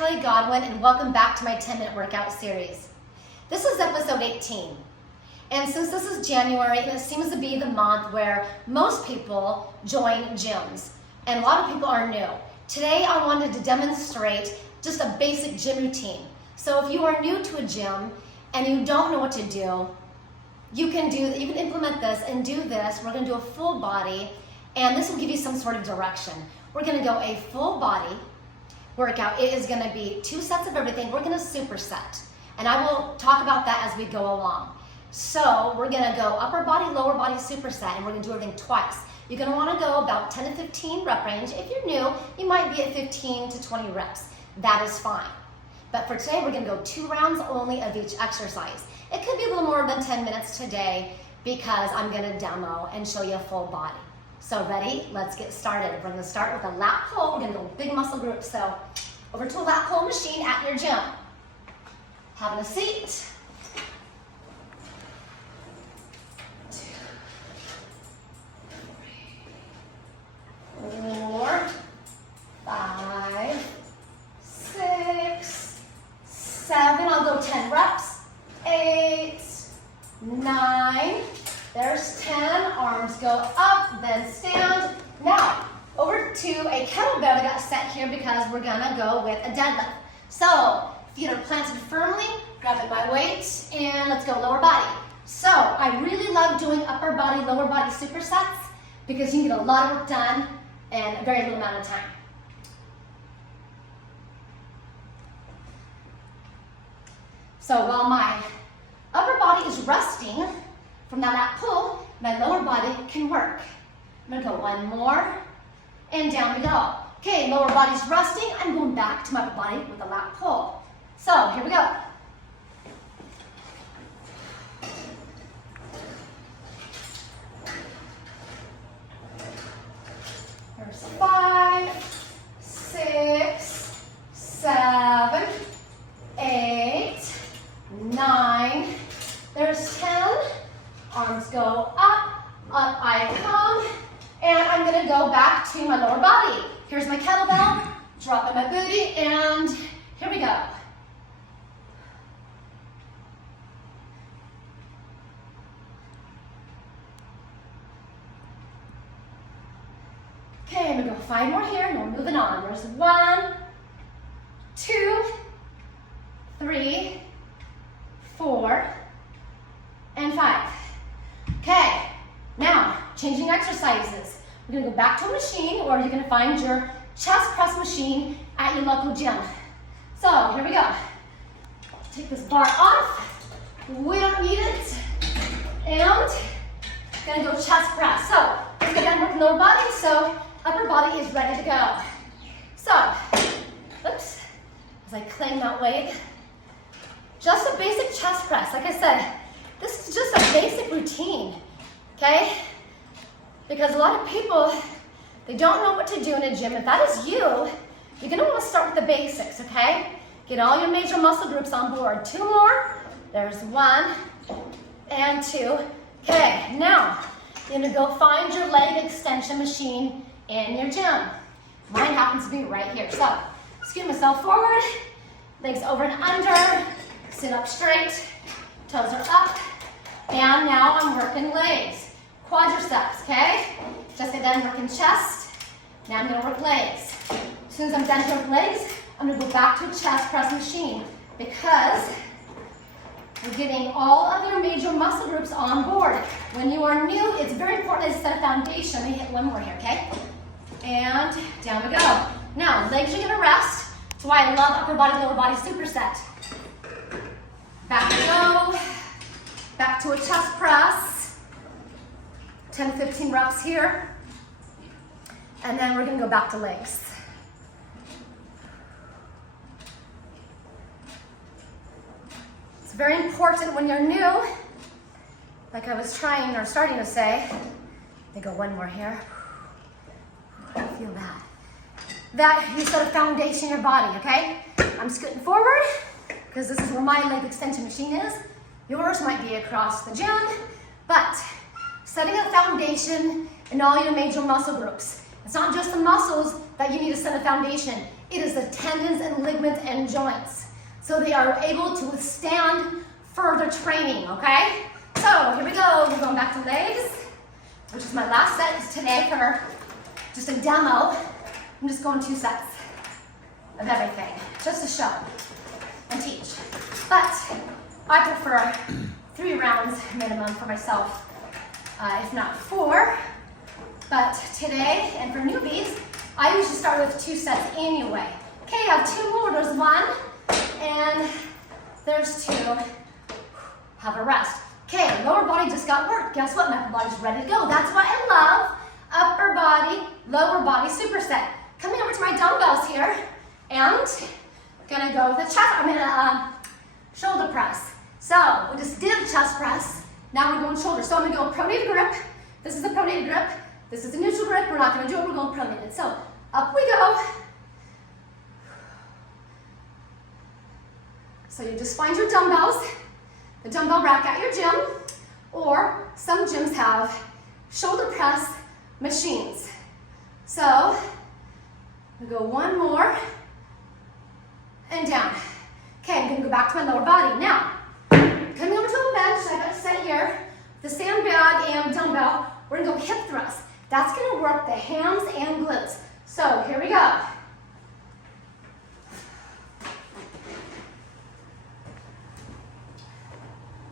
Godwin, and welcome back to my 10-minute workout series. This is episode 18. And since this is January, and it seems to be the month where most people join gyms, and a lot of people are new. Today I wanted to demonstrate just a basic gym routine. So if you are new to a gym and you don't know what to do, you can implement this and do this. We're going to do a full body, and this will give you some sort of direction. We're going to go a full body workout. It is going to be 2 sets of everything. We're going to superset, and I will talk about that as we go along. So we're going to go upper body, lower body superset, and we're going to do everything twice. You're going to want to go about 10 to 15 rep range. If you're new, you might be at 15 to 20 reps. That is fine. But for today, we're going to go 2 rounds only of each exercise. It could be a little more than 10 minutes today because I'm going to demo and show you a full body. So ready? Let's get started. We're going to start with a lat pull. We're going to go big muscle group. So over to a lat pull machine at your gym. Having a seat. 2, 3, 4, 5, 6, 7. I'll go 10 reps. 8, 9. There's 10, arms go up, then stand. Now, over to a kettlebell I got set here because we're gonna go with a deadlift. So, feet are planted firmly, grabbing my weight, and let's go lower body. So, I really love doing upper body, lower body supersets because you can get a lot of work done in a very little amount of time. So, while my upper body is resting from that lat pull, my lower body can work. I'm gonna go 1 more, and down we go. Okay, lower body's resting. I'm going back to my upper body with a lat pull. So here we go. There's 5, 6, 7, 8, 9. There's 10. Arms go up, up I come, and I'm gonna go back to my lower body. Here's my kettlebell, dropping my booty, and here we go. Okay, I'm gonna go 5 more here, and we're moving on. There's 1, 2, 3, 4, and 5. Okay, now changing exercises. We're gonna go back to a machine, or you're gonna find your chest press machine at your local gym. So here we go. Take this bar off. We don't need it. And gonna go chest press. So let's get done working lower body. So upper body is ready to go. So, oops, as I claim that weight. Just a basic chest press. Like I said, this is just a basic routine, okay? Because a lot of people, they don't know what to do in a gym. If that is you, you're gonna wanna start with the basics, okay? Get all your major muscle groups on board. 2 more, there's 1 and 2. Okay, now, you're gonna go find your leg extension machine in your gym. Mine happens to be right here. So, scoot myself forward, legs over and under, sit up straight, toes are up, and now I'm working legs. Quadriceps, okay? Just get done working chest. Now I'm gonna work legs. As soon as I'm done with legs, I'm gonna go back to a chest press machine because we're getting all of your major muscle groups on board. When you are new, it's very important to set a foundation. Let me hit 1 more here, okay? And down we go. Now, legs are gonna rest. That's why I love upper body, lower body superset. Back we go. Back to a chest press. 10 to 15 reps here. And then we're gonna go back to legs. It's very important when you're new, like I was starting to say. Let me go 1 more here. I feel that. That you set a foundation in your body, okay? I'm scooting forward because this is where my leg extension machine is. Yours might be across the gym, but setting a foundation in all your major muscle groups. It's not just the muscles that you need to set a foundation. It is the tendons and ligaments and joints. So they are able to withstand further training, okay? So here we go. We're going back to legs, which is my last set today for just a demo. I'm just going 2 sets of everything, just to show and teach. But I prefer 3 rounds minimum for myself, if not 4. But today, and for newbies, I usually start with 2 sets anyway. Okay, I have 2 more. There's 1, and there's 2. Have a rest. Okay, lower body just got worked. Guess what? My upper body's ready to go. That's why I love upper body, lower body superset. Coming over to my dumbbells here, and gonna go with the chest. I'm gonna shoulder press. So we just did a chest press. Now we're going shoulder. So I'm gonna go pronated grip. This is the pronated grip. This is the neutral grip. We're not gonna do it. We're going pronated. So up we go. So you just find your dumbbells, the dumbbell rack at your gym, or some gyms have shoulder press machines. So we go 1 more and down. Okay, I'm gonna go back to my lower body. Now, coming over to the bench, I got set here, the sandbag and dumbbell, we're gonna go hip thrust. That's gonna work the hams and glutes. So here we go.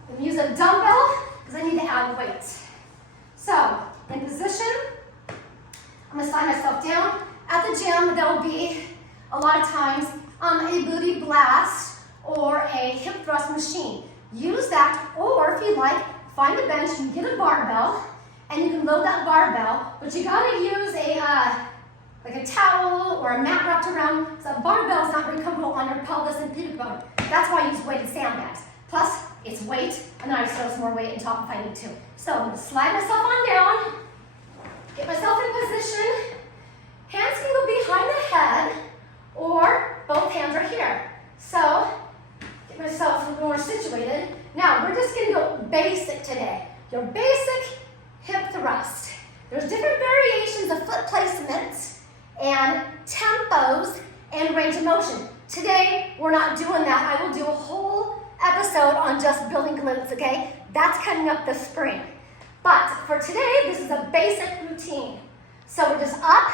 I'm gonna use a dumbbell because I need to add weight. So, in position, I'm gonna slide myself down. At the gym, there will be, a lot of times, a booty blast or a hip thrust machine. Use that, or if you like, find a bench, you can get a barbell, and you can load that barbell, but you gotta use like a towel or a mat wrapped around, so a barbell is not very comfortable on your pelvis and pubic bone. That's why I use weighted sandbags. Plus, it's weight, and then I just throw some more weight on top if I need to. So I'm gonna slide myself on down, get myself in position. Hands can go behind the head, or both hands are here. So, get myself more situated. Now, we're just gonna go basic today. Your basic hip thrust. There's different variations of foot placement and tempos and range of motion. Today, we're not doing that. I will do a whole episode on just building glutes, okay? That's coming up this spring. But for today, this is a basic routine. So we're just up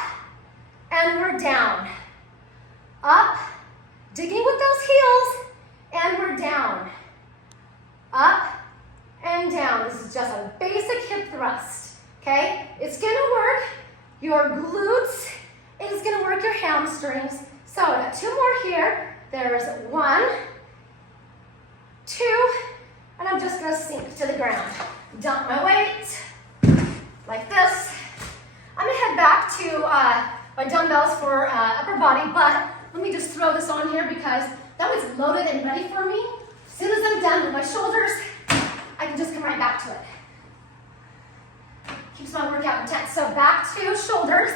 and we're down. Up, digging with those heels, and we're down. Up and down. This is just a basic hip thrust, okay? It's gonna work your glutes. It is gonna work your hamstrings. So I got 2 more here. There's 1, 2, and I'm just gonna sink to the ground. Dump my weight, like this. I'm gonna head back to my dumbbells for upper body, but let me just throw this on here because that was loaded and ready for me. As soon as I'm done with my shoulders, I can just come right back to it. Keeps my workout intense. So back to shoulders,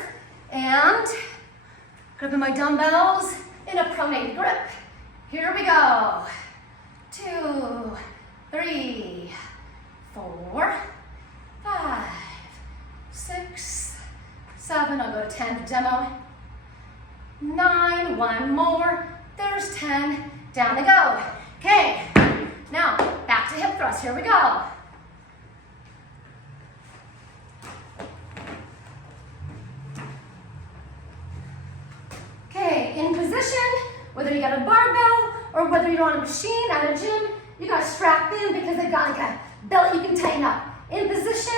and gripping my dumbbells in a pronated grip. Here we go. 2, 3, 4, 5, 6, 7. I'll go to 10 for demo. 9, 1 more. There's 10. Down to go. Okay, now back to hip thrust. Here we go. Okay, in position, whether you got a barbell or whether you're on a machine at a gym, you got to strap in because they've got like a belt you can tighten up. In position,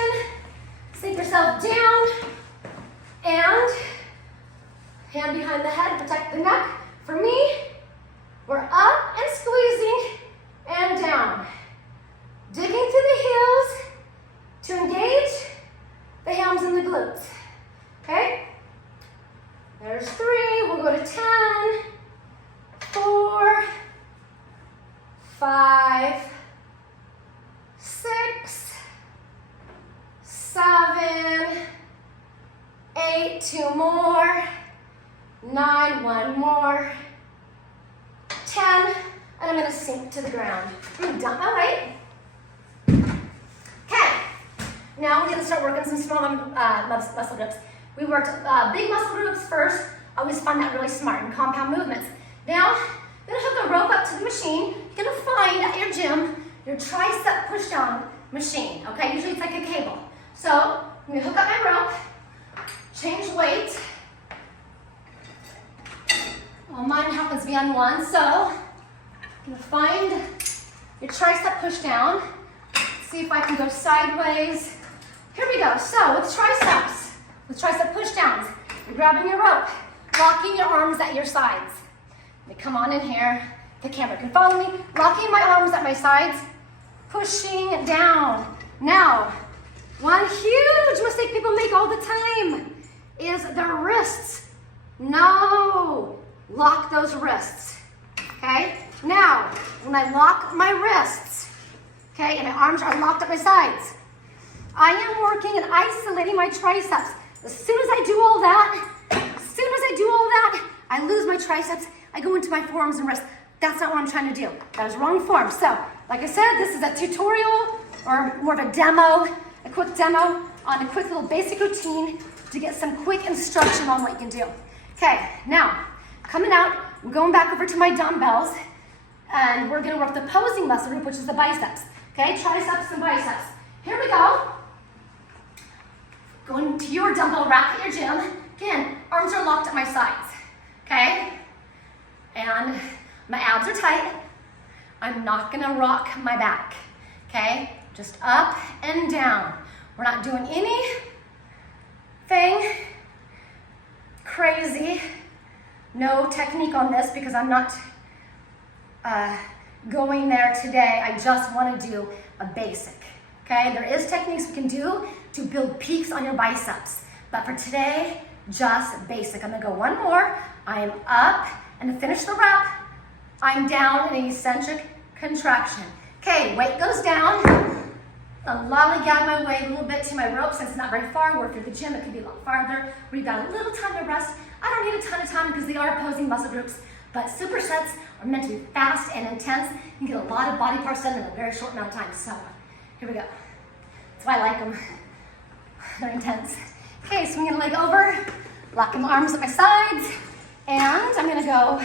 sink yourself down and hand behind the head, protect the neck. For me, we're up and squeezing and down. Digging through the heels to engage the hams and the glutes. Okay? There's 3, we'll go to 10, 4, 5, 6, 7, 8, 2 more, 9, 1 more, 10, and I'm gonna sink to the ground. I'm gonna dump my weight. Okay, now we're gonna start working some strong muscle groups. We worked big muscle groups first I always find that really smart in compound movements. Now, I'm gonna hook a rope up to the machine. You're gonna find at your gym your tricep push down machine, okay? Usually it's like a cable. So, I'm gonna hook up my rope, change weight. Well, mine happens to be on one, so I'm gonna find your tricep push down. See if I can go sideways. Here we go. So with tricep push downs, you're grabbing your rope, locking your arms at your sides. Let me come on in here. The camera can follow me. Locking my arms at my sides, pushing down. Now, one huge mistake people make all the time is their wrists. No, lock those wrists, okay? Now, when I lock my wrists, okay, and my arms are locked at my sides, I am working and isolating my triceps. As soon as I do all that, I lose my triceps. I go into my forearms and wrists. That's not what I'm trying to do. That is wrong form. So, like I said, this is a tutorial or more of a demo, a quick demo on a quick little basic routine to get some quick instruction on what you can do. Okay, now, coming out, I'm going back over to my dumbbells, and we're gonna work the posing muscle group, which is the biceps. Okay, triceps and biceps. Here we go. Going to your dumbbell rack at your gym. Again, arms are locked at my sides, okay? And my abs are tight. I'm not gonna rock my back, okay? Just up and down. We're not doing anything crazy. No technique on this because I'm not going there today. I just wanna do a basic, okay? There is techniques we can do to build peaks on your biceps, but for today, just basic. I'm gonna go one more. I am up, and to finish the rep, I'm down in an eccentric contraction. Okay, weight goes down. I'll lollygag my way a little bit to my rope since it's not very far. Or if you're at the gym, it could be a lot farther, where you've got a little time to rest. I don't need a ton of time because they are opposing muscle groups, but supersets are meant to be fast and intense. You can get a lot of body parts done in a very short amount of time. So, here we go. That's why I like them. They're intense. Okay, swinging a leg over, locking my arms at my sides, and I'm gonna go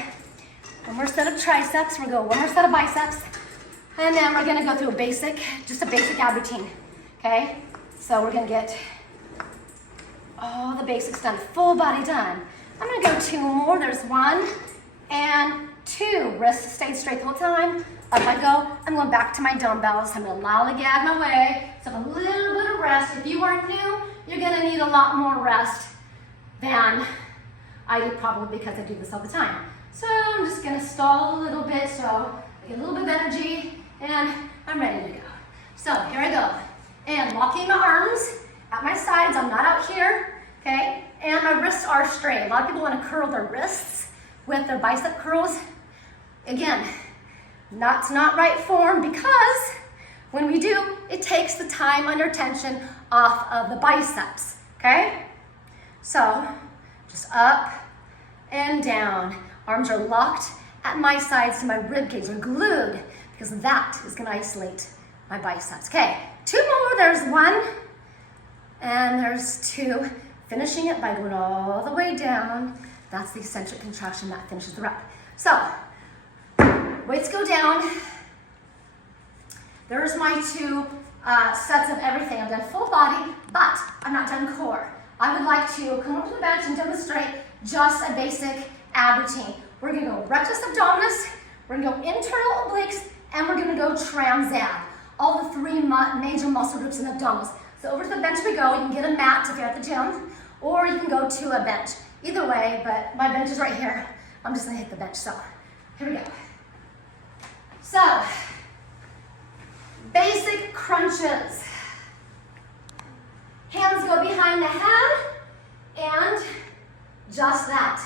one more set of triceps, we're gonna go one more set of biceps, and then we're gonna go through just a basic ab routine, okay? So we're gonna get all the basics done, full body done. I'm gonna go two more, there's one and two. Wrists stay straight the whole time. Up I go, I'm going back to my dumbbells. I'm gonna lollygag my way, so a little bit of rest. If you are new, you're gonna need a lot more rest than I do, probably because I do this all the time. So I'm just gonna stall a little bit so I get a little bit of energy and I'm ready to go. So here I go. And locking my arms at my sides, I'm not out here, okay? And my wrists are straight. A lot of people wanna curl their wrists with their bicep curls. Again, that's not right form because when we do, it takes the time under tension off of the biceps, okay? So, just up and down. Arms are locked at my sides, so my rib cage are glued because that is gonna isolate my biceps. Okay, two more, there's one, and there's two. Finishing it by going all the way down. That's the eccentric contraction that finishes the rep. So, weights go down. There's my two sets of everything. I've done full body, but I'm not done core. I would like to come up to the bench and demonstrate just a basic ab routine. We're gonna go rectus abdominis, we're gonna go internal obliques, and we're gonna go trans ab. All the three major muscle groups in the abdominals. So over to the bench we go. You can get a mat if you're at the gym, or you can go to a bench. Either way, but my bench is right here. I'm just gonna hit the bench, so here we go. So, basic crunches. Hands go behind the head, and just that.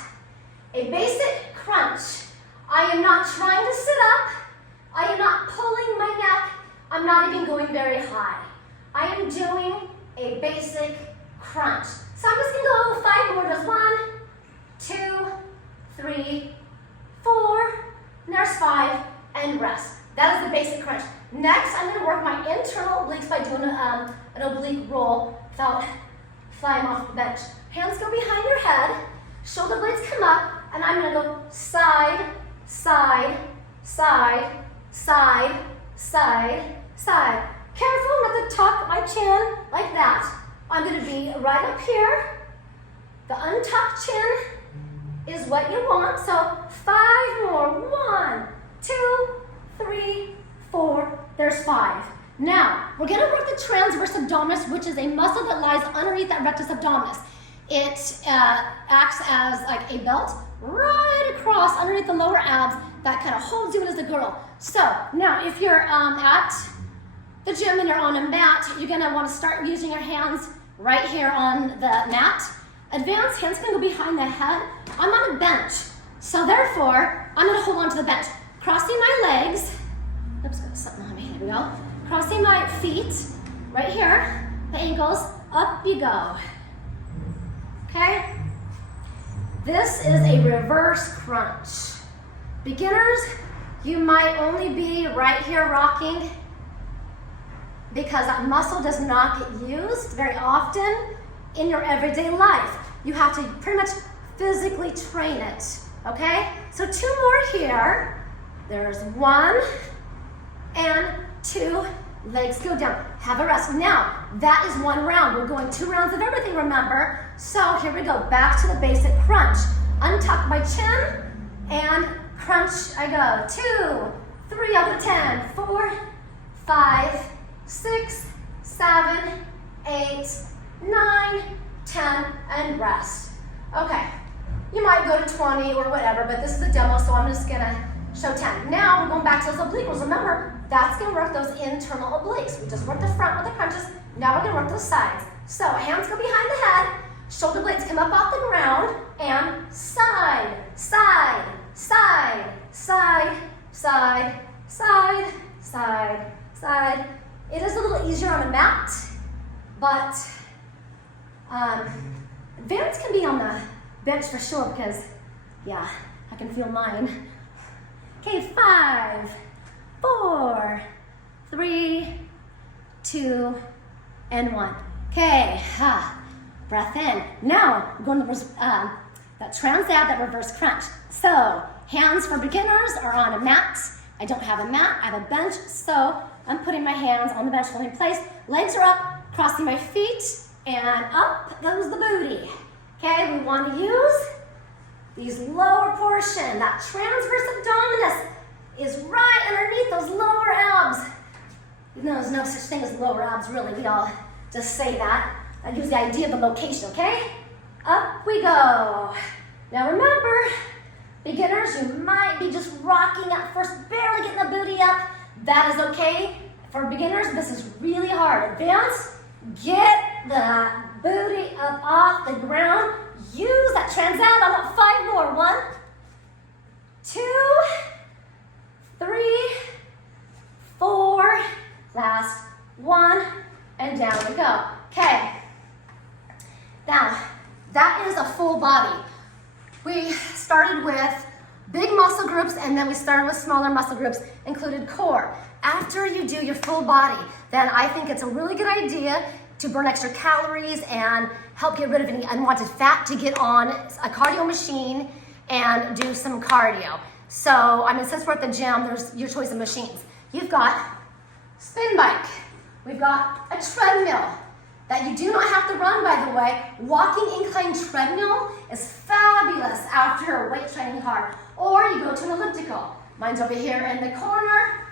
A basic crunch. I am not trying to sit up. I am not pulling my neck. I'm not even going very high. I am doing a basic crunch. So I'm just gonna go 5 more. There's 1, 2, 3, 4, and there's 5, and rest. That is the basic crunch. Next, I'm gonna work my internal obliques by doing an oblique roll without flying off the bench. Hands go behind your head. Shoulder blades come up, and I'm gonna go side, side, side, side, side, side. Careful not to tuck my chin like that. I'm gonna be right up here. The untucked chin is what you want. So 5 more. 1, 2, 3, 4. There's 5. Now, we're gonna work the transverse abdominis, which is a muscle that lies underneath that rectus abdominis. It acts as like a belt right across underneath the lower abs that kind of holds you in as a girl. So now if you're at the gym and you're on a mat, you're gonna wanna start using your hands right here on the mat. Advanced, hands can go behind the head. I'm on a bench, so therefore, I'm gonna hold on to the bench. Crossing my legs, oops, got something on me, here we go. Crossing my feet, right here, the ankles, up you go. Okay? This is a reverse crunch. Beginners, you might only be right here rocking because that muscle does not get used very often in your everyday life. You have to pretty much physically train it, okay? So 2 more here. There's 1 and 2. Legs go down. Have a rest. Now, that is 1 round. We're going 2 rounds of everything, remember? So here we go. Back to the basic crunch. Untuck my chin and crunch. I go 2, 3 out of 10, 4, 5, 6, 7, 8, 9, 10, and rest. Okay, you might go to 20 or whatever, but this is a demo, so I'm just gonna show 10. Now we're going back to those obliques. Remember, that's gonna work those internal obliques. We just worked the front with the crunches. Now we're gonna work those sides. So hands go behind the head, shoulder blades come up off the ground, and side, side, side, side, side, side, side, side. It is a little easier on a mat, but advanced can be on the bench for sure because, yeah, I can feel mine. Okay, 5, 4, 3, 2, and 1. Okay, breath in. Now, we're going to that transab, that reverse crunch. So, hands for beginners are on a mat. I don't have a mat, I have a bench, so I'm putting my hands on the bench holding place. Legs are up, crossing my feet, and up goes the booty. Okay, we want to use these lower portion. That transverse abdominis is right underneath those lower abs. You know, there's no such thing as lower abs, really. We all just say that. That gives the idea of the location, okay? Up we go. Now remember, beginners, you might be just rocking at first, barely getting the booty up. That is okay. For beginners, this is really hard. Advanced, get the booty up off the ground. Use that transab. I want 5 more. 1, 2, 3, 4. Last 1, and down we go. Okay. Now, that is a full body. We started with big muscle groups, and then we started with smaller muscle groups, included core. After you do your full body, then I think it's a really good idea to burn extra calories and help get rid of any unwanted fat to get on a cardio machine and do some cardio. So, I mean, since we're at the gym, there's your choice of machines. You've got spin bike. We've got a treadmill that you do not have to run, by the way. Walking incline treadmill is fabulous after weight training hard. Or you go to an elliptical. Mine's over here in the corner.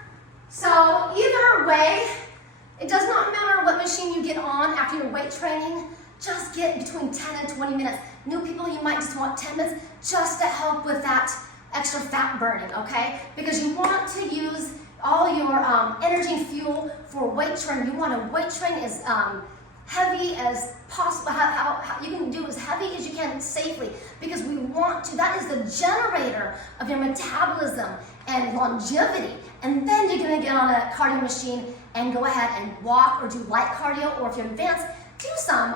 So either way, it does not matter what machine you get on after your weight training. Just get between 10 and 20 minutes. New people, you might just want 10 minutes just to help with that extra fat burning, okay? Because you want to use all your energy and fuel for weight training. You want to weight train as heavy as possible. How you can do as heavy as you can safely, because we want to. That is the generator of your metabolism and longevity. And then you're going to get on a cardio machine and go ahead and walk or do light cardio, or if you're advanced, do some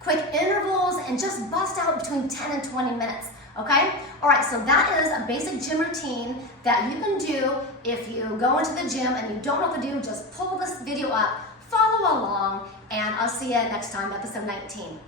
quick intervals and just bust out between 10 and 20 minutes. Okay? All right, so that is a basic gym routine that you can do if you go into the gym and you don't know what to do. Just pull this video up, follow along, and I'll see you next time, episode 19.